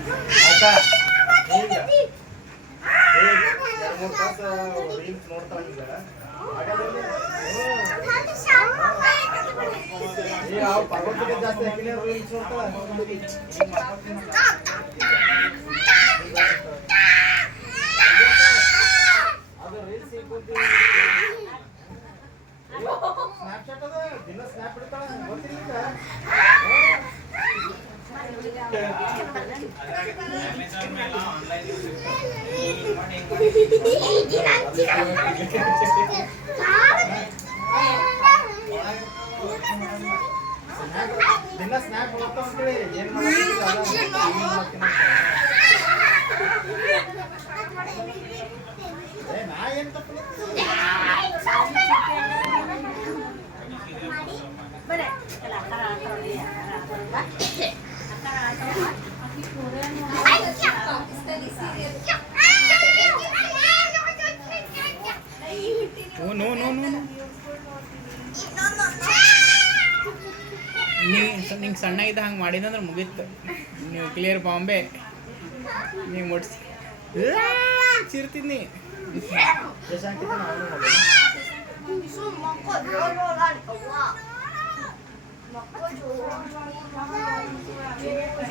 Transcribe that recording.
ಆಯ್ತಾ ಈಗ 2-3 ತಾಸು ರೀಲ್ಸ್ ನೋಡ್ತಾರ ಈಗ ಪರ್ವತಕ್ಕೆ ಜಾಸ್ತಿ ಹಾಕಿನೇ ರೀಲ್ಸ್ ನೋಡ್ತಾರ ಅದು ರೀಲ್ಸ್ ಸ್ನ್ಯಾಪ್ಚಾಟ್ ಅದ ದಿನ ಸ್ನ್ಯಾಪ್ ಇಡ್ತಾಳ ಗೊತ್ತಿಲ್ಲ ದಿನ ಸ್ನ್ಯಾಪ್ ಹೋಗ್ತಾ ಅಂತೇಳಿ ಏನ್ ನಾ ಏನ್ ತಪ್ಪು No. ನಿಂಗೆ ಸಣ್ಣ ಇದ್ದ ಹಂಗೆ ಮಾಡಿದಂದ್ರೆ ಮುಗೀತು ನೀವು ಕ್ಲಿಯರ್ ಬಾಂಬೆ ನೀವು ಮುಟ್ಸಿ ಚಿರ್ತೀನಿ